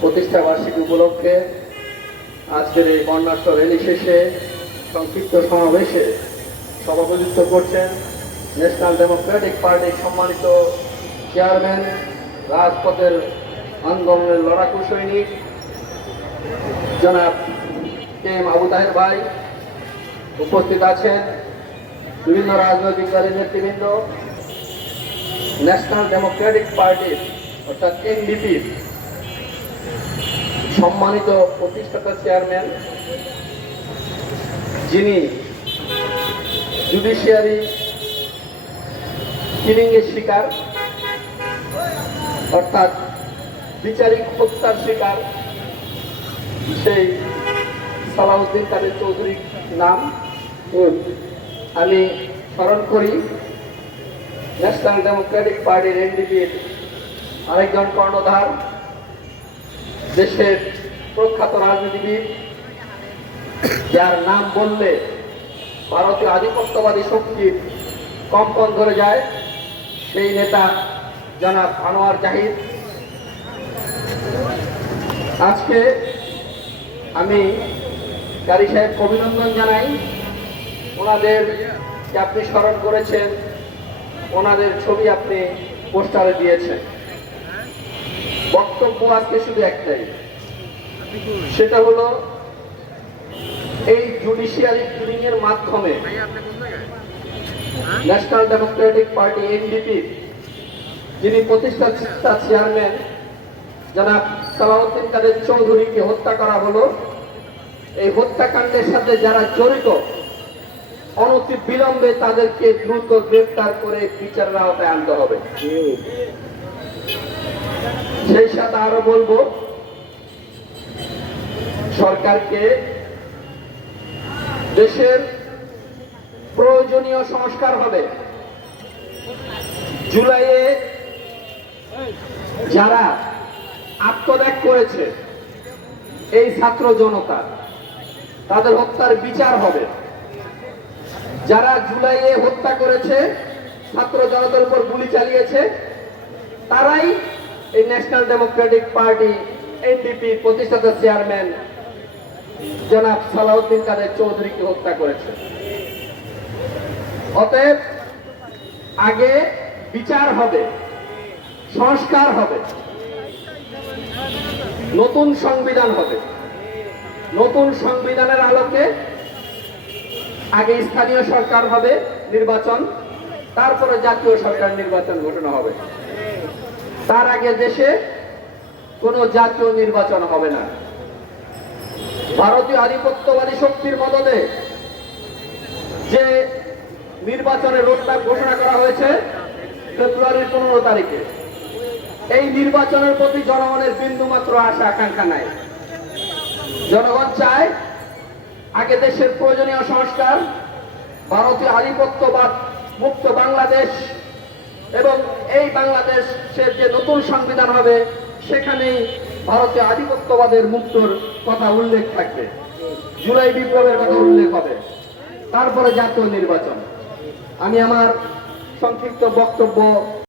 প্রতিষ্ঠা বার্ষিকী উপলক্ষে আজকের এই বর্ণাঢ্য র্যালি শেষে সংক্ষিপ্ত সমাবেশে সভাপতিত্ব করছেন ন্যাশনাল ডেমোক্রেটিক পার্টির সম্মানিত চেয়ারম্যান, রাজপথের আন্দোলনের লড়াকু সৈনিক জনাব এম আবু তাহের ভাই। উপস্থিত আছেন বিভিন্ন রাজনৈতিক দলের নেতৃবৃন্দ, ন্যাশনাল ডেমোক্রেটিক পার্টির অর্থাৎ এনডিপির সম্মানিত প্রতিষ্ঠাতা চেয়ারম্যান, যিনি জুডিশিয়ারি কিলিংয়ের শিকার অর্থাৎ বিচারিক হত্যার শিকার সেই সালাউদ্দিন কাদের চৌধুরীর নাম আমি স্মরণ করি। ন্যাশনাল ডেমোক্রেটিক পার্টির এনডিপির আরেকজন কর্ণধার, দেশের প্রখ্যাত রাজনীতিবিদ, যার নাম বললে ভারতীয় আধিপত্যবাদী শক্তির কম্পন ধরে যায়, সেই নেতা জনাব আনোয়ার জাহিদ। আজকে আমি কারি সাহেবকে অভিনন্দন জানাই। ওনাদের যে আপনি স্মরণ করেছেন, ওনাদের ছবি আপনি পোস্টারে দিয়েছেন। বক্তব্য আজকে শুধু একটাই, সেটা হলো এই জুডিশিয়ারি কিলিং এর মাধ্যমে ন্যাশনাল ডেমোক্রেটিক পার্টি এনডিপি যিনি প্রতিষ্ঠাতা চেয়ারম্যান জনাব সালাউদ্দিন কাদের চৌধুরীকে হত্যা করা হলো। এই হত্যাকাণ্ডের সাথে যারা জড়িত, অনতি বিলম্বে তাদেরকে দ্রুত গ্রেফতার করে বিচারের আওতায় আনতে হবে। সেই সাথে আরো বলবো, সরকারকে দেশের প্রয়োজনীয় সংস্কার হবে। জুলাইয়ে যারা আত্মত্যাগ করেছে এই ছাত্র জনতা, তাদের হত্যার বিচার হবে। যারা জুলাইয়ে হত্যা করেছে, ছাত্র জনতার উপর গুলি চালিয়েছে, তারাই এই ন্যাশনাল ডেমোক্রেটিক পার্টি এনডিপি প্রতিষ্ঠাতা চেয়ারম্যান জনাব সালাউদ্দিন কাদের চৌধুরীকে হত্যা করেছে। অতএব আগে বিচার হবে, সংস্কার হবে, নতুন সংবিধান হবে। নতুন সংবিধানের আলোকে আগে স্থানীয় সরকার হবে নির্বাচন, তারপরে জাতীয় সরকার নির্বাচন ঘোষণা হবে। তার আগে দেশে কোনো জাতীয় নির্বাচন হবে না। ভারতীয় আধিপত্যবাদী শক্তির মদদে যে নির্বাচনের রোডম্যাপ ঘোষণা করা হয়েছে ফেব্রুয়ারির 15 তারিখে, এই নির্বাচনের প্রতি জনগণের বিন্দুমাত্র আশা আকাঙ্ক্ষা নাই। জনগণ চায় আগে দেশের প্রয়োজনীয় সংস্কার, ভারতীয় আধিপত্যবাদ মুক্ত বাংলাদেশ, এবং এই বাংলাদেশের যে নতুন সংবিধান হবে সেখানেই ভারতীয় আধিপত্যবাদের মুক্তর কথা উল্লেখ থাকবে, জুলাই বিপ্লবের কথা উল্লেখ হবে, তারপরে জাতীয় নির্বাচন। আমি আমার সংক্ষিপ্ত বক্তব্য